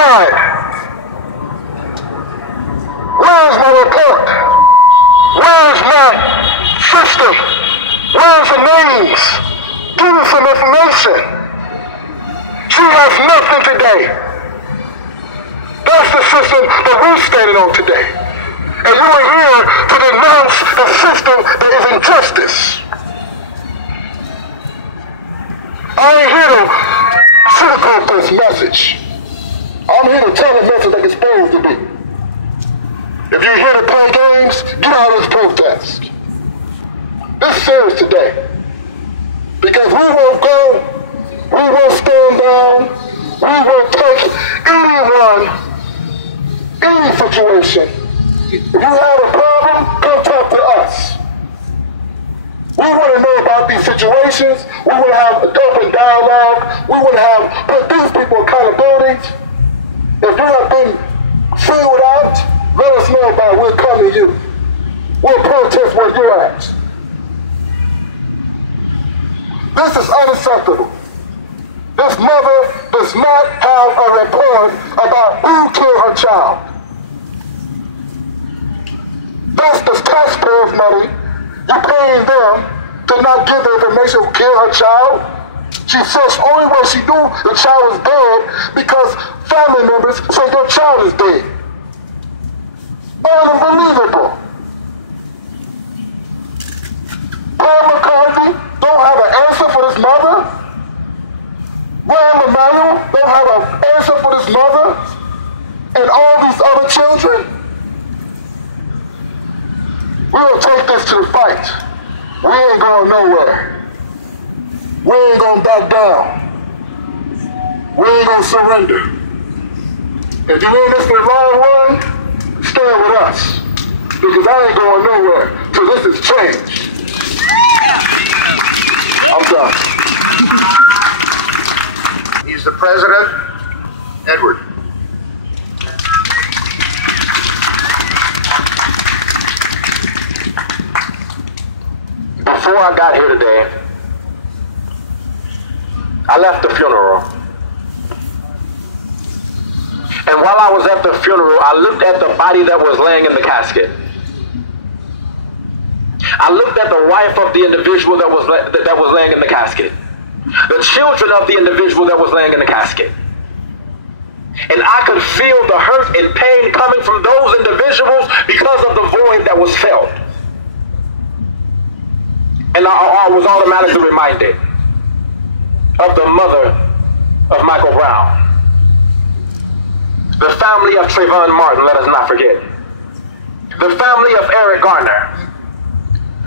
died? Where's my report? Where's my system? Where's the names? Give me some information. She has nothing today. That's the system that we're standing on today. And you are here to denounce a system that is injustice. I ain't here to sugarcoat this message. I'm here to tell the message like it's supposed to be. If you're here to play games, get out of this protest. This is serious today. Because we won't go, we won't stand down, we won't take anyone, any situation. If you have a problem, come talk to us. We want to know about these situations. We want to have an open dialogue. We want to put these people accountability. If you have been singled out, let us know about it. We'll come to you. We'll protest where you're at. This is unacceptable. This mother does not have a report about who killed her child. That's the taxpayers' money. You're paying them to not give the information who killed her child. She says the only way she knew the child was dead because family members say your child is dead. Unbelievable. Paul McCartney don't have an answer for this mother. Ryan Emanuel don't have an answer for this mother and all these other children. We will take this to the fight. We ain't going nowhere. We ain't going to back down. We ain't going to surrender. If you ain't listening to the long run, stay with us. Because I ain't going nowhere till this is changed. I'm done. He's the president, Edward. Before I got here today, I left the funeral. And while I was at the funeral, I looked at the body that was laying in the casket. I looked at the wife of the individual that was laying in the casket. The children of the individual that was laying in the casket. And I could feel the hurt and pain coming from those individuals because of the void that was felt. And I was automatically reminded of the mother of Michael Brown. The family of Trayvon Martin, let us not forget. The family of Eric Garner.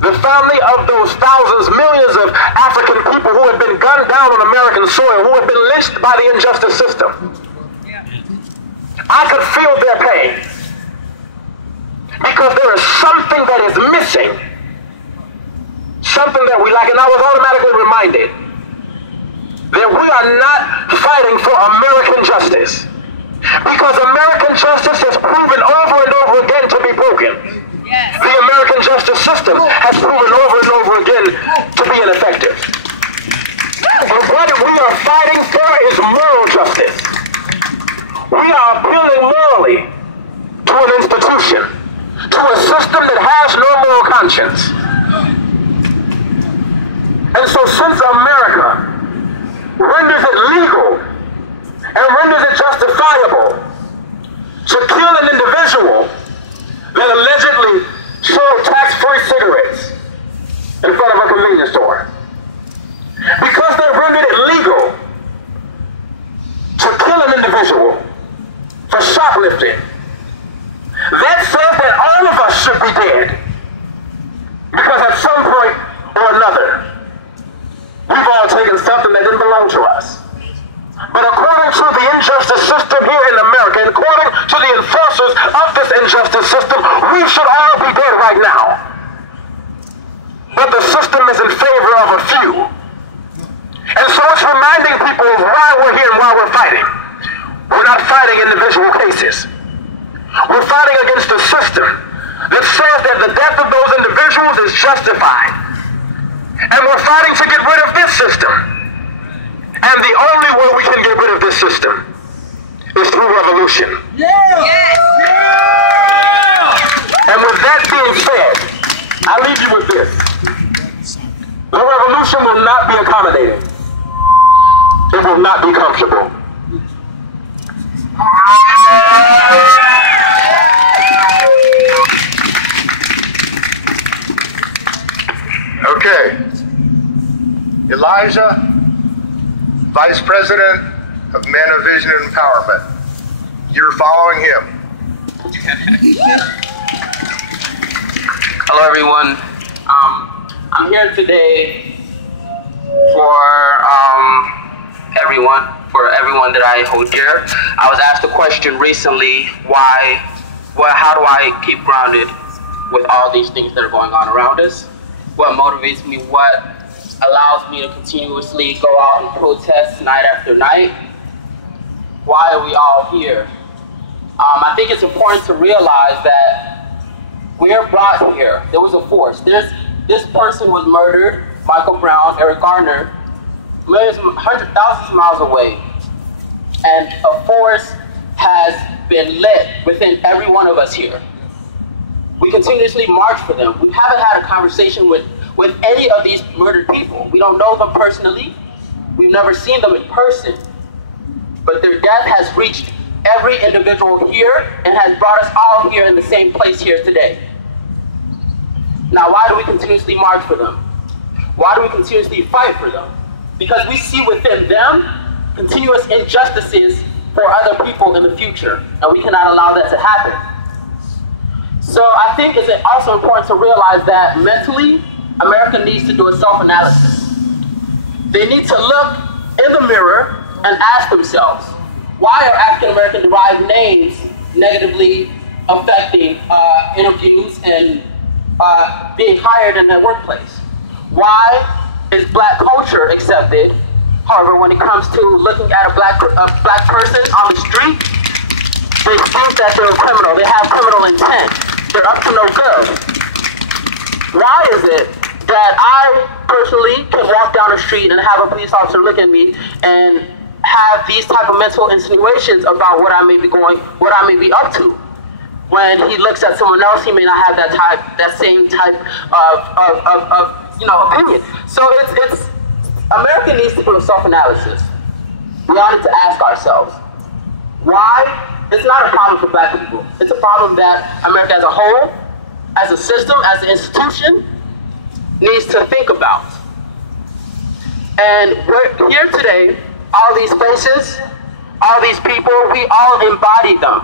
The family of those thousands, millions of African people who have been gunned down on American soil, who have been lynched by the injustice system. I could feel their pain because there is something that is missing. Something that we lack, and I was automatically reminded that we are not fighting for American justice because American justice has proven over and over again to be broken. Yes. The American justice system has proven over and over again to be ineffective. And what we are fighting for is moral justice. We are appealing morally to an institution, to a system that has no moral conscience. And so since America renders it legal and renders it justifiable to kill an individual that allegedly sold tax-free cigarettes in front of a convenience store, because they rendered it legal to kill an individual for shoplifting, that says that all of us should be dead. Because at some point or another, we've all taken something that didn't belong to us. But according to the injustice system here in America, and according to the enforcers of this injustice system, we should all be dead right now. But the system is in favor of a few. And so it's reminding people of why we're here and why we're fighting. We're not fighting individual cases. We're fighting against a system that says that the death of those individuals is justified. And we're fighting to get rid of this system. And the only way we can get rid of this system is through revolution. And with that being said, I leave you with this. The revolution will not be accommodating. It will not be comfortable. Okay. Elijah, Vice President of Manavision Empowerment. You're following him. Hello, everyone. I'm here today for everyone that I hold dear. I was asked a question recently: how do I keep grounded with all these things that are going on around us? What motivates me? What allows me to continuously go out and protest night after night? Why are we all here? I think it's important to realize that we're brought here. There was a force. This person was murdered, Michael Brown, Eric Garner, millions, hundreds, thousands of miles away. And a force has been lit within every one of us here. We continuously march for them. We haven't had a conversation with any of these murdered people. We don't know them personally. We've never seen them in person. But their death has reached every individual here and has brought us all here in the same place here today. Now, why do we continuously march for them? Why do we continuously fight for them? Because we see within them continuous injustices for other people in the future, and we cannot allow that to happen. So I think it's also important to realize that mentally, America needs to do a self-analysis. They need to look in the mirror and ask themselves, why are African-American derived names negatively affecting interviews and being hired in their workplace? Why is black culture accepted? However, when it comes to looking at a black person on the street, they think that they're a criminal. They have criminal intent. They're up to no good. Why is it that I personally can walk down the street and have a police officer look at me and have these type of mental insinuations about what I may be up to? When he looks at someone else, he may not have that same type of opinion. So it's America needs to do a self-analysis. We ought to ask ourselves, why? It's not a problem for black people. It's a problem that America as a whole, as a system, as an institution, needs to think about. And we're here today, all these faces, all these people, we all embody them.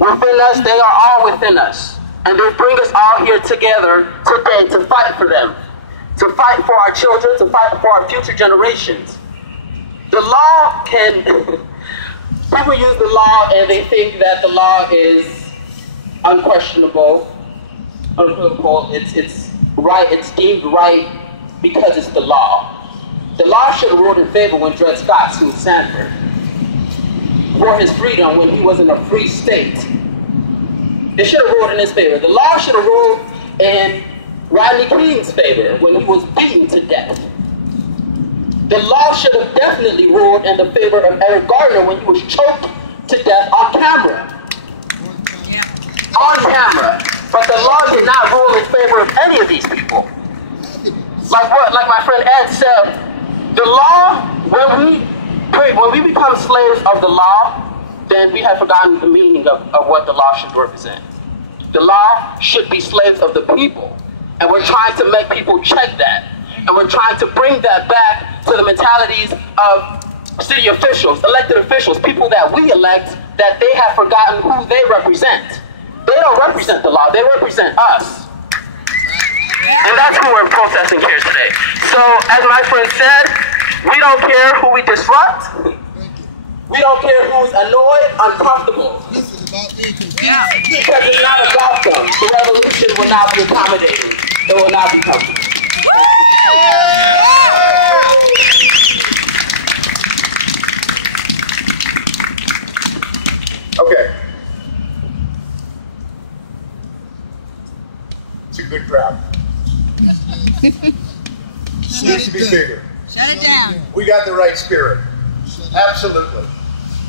Within us, they are all within us. And they bring us all here together today to fight for them, to fight for our children, to fight for our future generations. The law can, people use the law and they think that the law is unquestionable, unequivocal, it's right, it's deemed right because it's the law. The law should have ruled in favor when Dred Scott sued Sanford for his freedom when he was in a free state. It should have ruled in his favor. The law should have ruled in Rodney King's favor when he was beaten to death. The law should have definitely ruled in the favor of Eric Garner when he was choked to death on camera. On camera. But the law did not rule in favor of any of these people. Like my friend Ed said, the law, when we become slaves of the law, then we have forgotten the meaning of what the law should represent. The law should be slaves of the people. And we're trying to make people check that. And we're trying to bring that back to the mentalities of city officials, elected officials, people that we elect, that they have forgotten who they represent. They don't represent the law, they represent us. And that's who we're protesting here today. So, as my friend said, we don't care who we disrupt. We don't care who's annoyed, uncomfortable. Because it's not about them. The revolution will not be accommodating. It will not be comfortable. Okay. It's a good crowd. Needs to be bigger. Shut it down. We got the right spirit. Absolutely.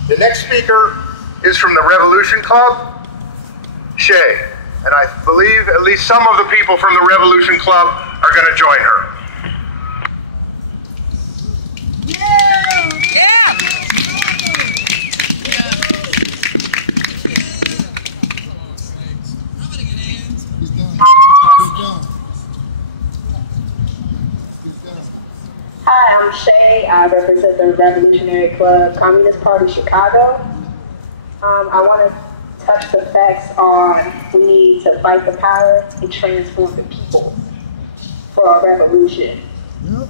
The next speaker is from the Revolution Club, Shay. And I believe at least some of the people from the Revolution Club are going to join her. Hi, I'm Shay. I represent the Revolutionary Club, Communist Party, Chicago. I want to touch the facts on we need to fight the power and transform the people for a revolution. Yep.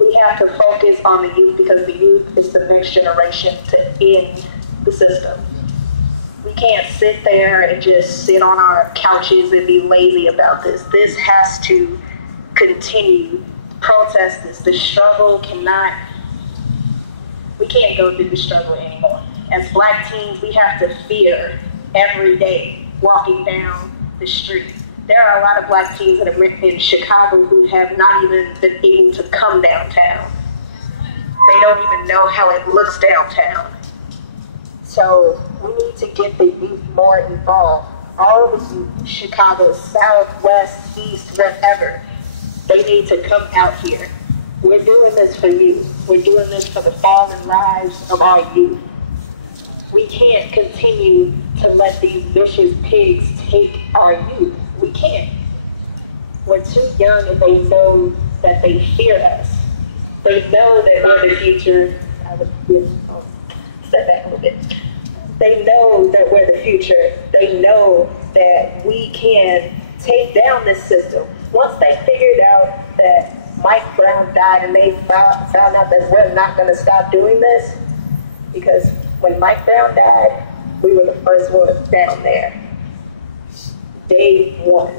We have to focus on the youth because the youth is the next generation to end the system. We can't sit there and just sit on our couches and be lazy about this. This has to continue. Protest this. The struggle cannot, we can't go through the struggle anymore. As Black teens, we have to fear every day walking down the street. There are a lot of Black teens that are in Chicago who have not even been able to come downtown. They don't even know how it looks downtown. So we need to get the youth more involved. All of the youth, Chicago, South, West, East, whatever, they need to come out here. We're doing this for you. We're doing this for the fallen lives of our youth. We can't continue to let these vicious pigs take our youth. We can't. We're too young and they know that they fear us. They know that we're the future. I would said that a little bit. They know that we're the future. They know that we can take down this system. Once they figured out that Mike Brown died and they found out that we're not going to stop doing this, because when Mike Brown died, we were the first ones down there. Day one.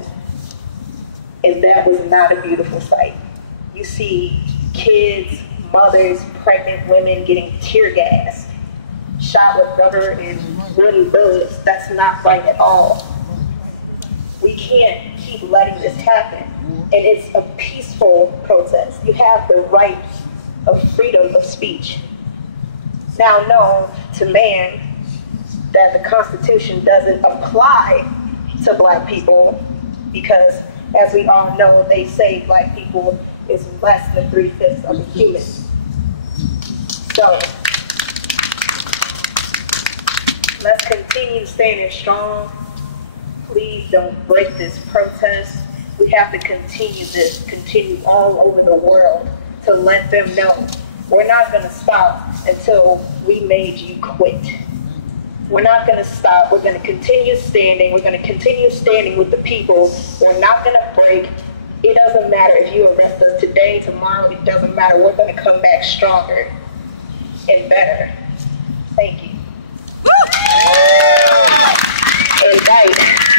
And that was not a beautiful sight. You see kids, mothers, pregnant women getting tear gassed, shot with rubber and wooden bullets. That's not right at all. We can't keep letting this happen. And it's a peaceful protest. You have the right of freedom of speech. Now known to man that the Constitution doesn't apply to Black people because, as we all know, they say Black people is less than 3/5 of a human. So, let's continue standing strong. Please don't break this protest. We have to continue all over the world to let them know we're not going to stop until we made you quit. We're not going to stop. We're going to continue standing. We're going to continue standing with the people. We're not going to break. It doesn't matter if you arrest us today, tomorrow. It doesn't matter. We're going to come back stronger and better. Thank you. Indict,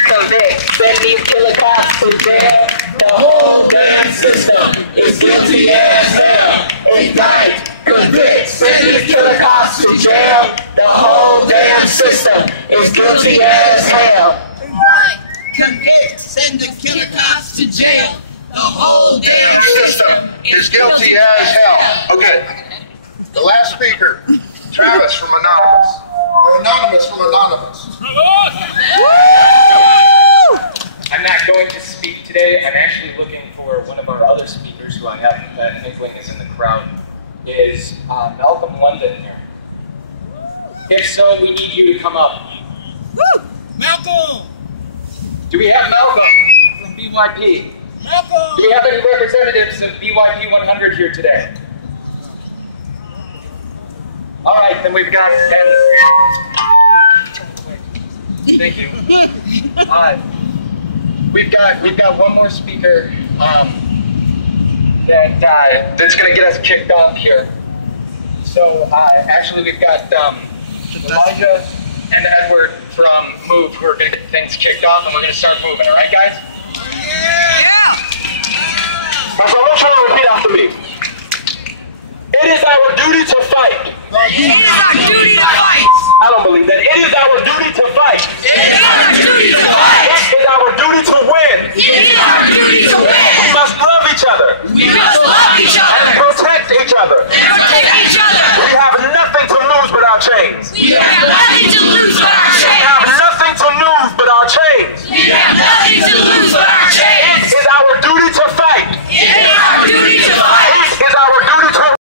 convict, send these killer cops to jail. The whole damn system is guilty as hell. Indict, convict, send these killer cops to jail. The whole damn system is guilty as hell. Indict, convict, send the killer cops to jail. The whole damn system is guilty as hell. Okay. The last speaker, Travis from Anonymous. Or Anonymous from Anonymous. I'm not going to speak today. I'm actually looking for one of our other speakers who I have that inkling is in the crowd. Is Malcolm London here? If so, we need you to come up. Woo! Malcolm! Do we have Malcolm from BYP? Malcolm! Do we have any representatives of BYP 100 here today? All right, then we've got. Thank you. We've got one more speaker that's going to get us kicked off here. So actually, we've got Elijah and Edward from Move who are going to get things kicked off, and we're going to start moving. All right, guys? Yeah! So I want you to repeat after me. It is our duty to fight. It is our duty to fight. I don't believe that. It is our duty to fight. It is our duty to fight. It is our duty to win. It is our duty to win. We must love each other. We must